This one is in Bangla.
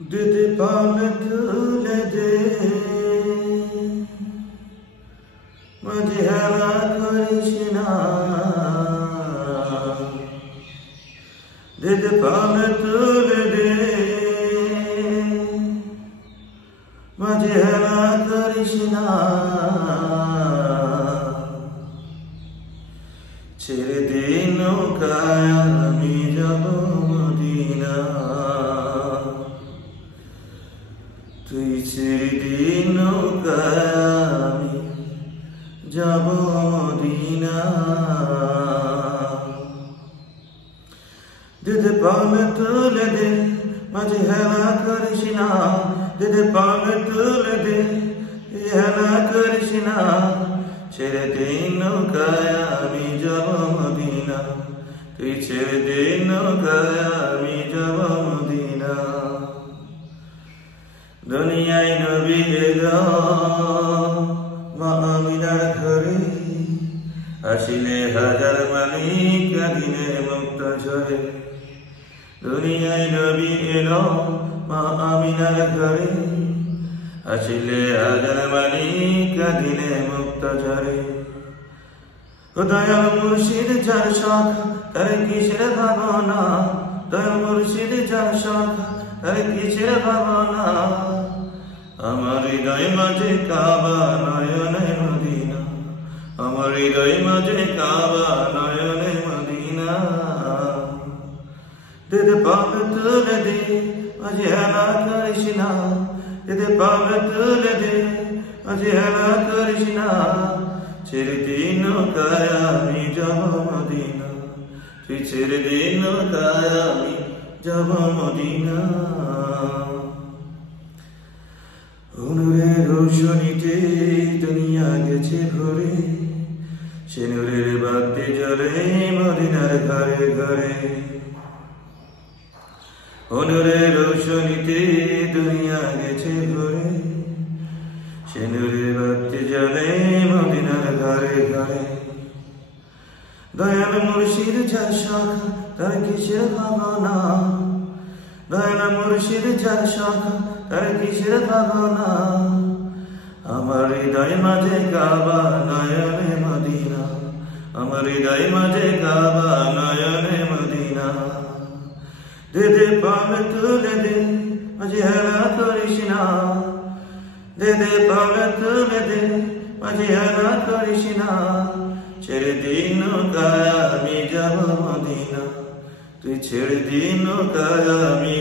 দিদি পালে তুলে দে মাঝে হেলা করিস না দিদি পালে তুলে দে মাঝে হেলা করিস না ছেড়ে দে নৌকায় আমি যাব মদিনা তুই ছেড়ে দে নৌকায় আমি যাব মদিনা দিদি পালে তুলে দে মাঝে হেলা করিস না দিদি পালে তুলে দে হেলা করিস না ছেড়ে দে নৌকায় আমি যাব মদিনা তুই ছেড়ে দে নৌকায় আমি যাব মদিনা দুনিয়ায় নবী এলো মা আমিনার ঘরে আসিলে হাজার মালিক দিনে মুক্ত ঝরে দুনিয়ায় নবী এলো মা আমিনার ঘরে আসিলে হাজার মালিক দিনে মুক্ত ঝরে দয়াল মুর্শিদ যার শখ তার কিসের ভাবনা দয়াল মুর্শিদ যার শখ তার কিসের ভাবনা আমার হৃদয় মাঝে কাবা নয়নে মদিনা আমার হৃদয় মাঝে কাবা নয়নে মদিনা দিদি পালে তুলে দে মাঝে হেলা করিস না দিদি পালে তুলে দে মাঝে হেলা করিস না ছেড়ে দে নৌকায় আমি যাব মদিনা তুই ছেড়ে দে নৌকায় আমি যাব মদিনা নূরের রোশনীতে দুনিয়া গেছে ভরে সে নূরের বাতি জ্বলে মদিনার ঘরে ঘরে নূরের রোশনীতে দুনিয়া গেছে ভরে সে নূরের বাতি জ্বলে মদিনার ঘরে ঘরে দয়াল মুর্শিদ যার শখ তার কিসের ভাবনা দয়াল মুর্শিদ যার শখ তার কিসের ভাবনা আমার হৃদয় মাঝে কাবা নয়নে মদিনা আমার হৃদয় মাঝে কাবা নয়নে মদিনা দিদি পালে তুলে দে মাঝে হেলা করিস না দিদি পালে তুলে দে মাঝে হেলা করিস না ছেড়ে দে নৌকায় আমি যাব মদিনা তুই ছেড়ে দে নৌকায় আমি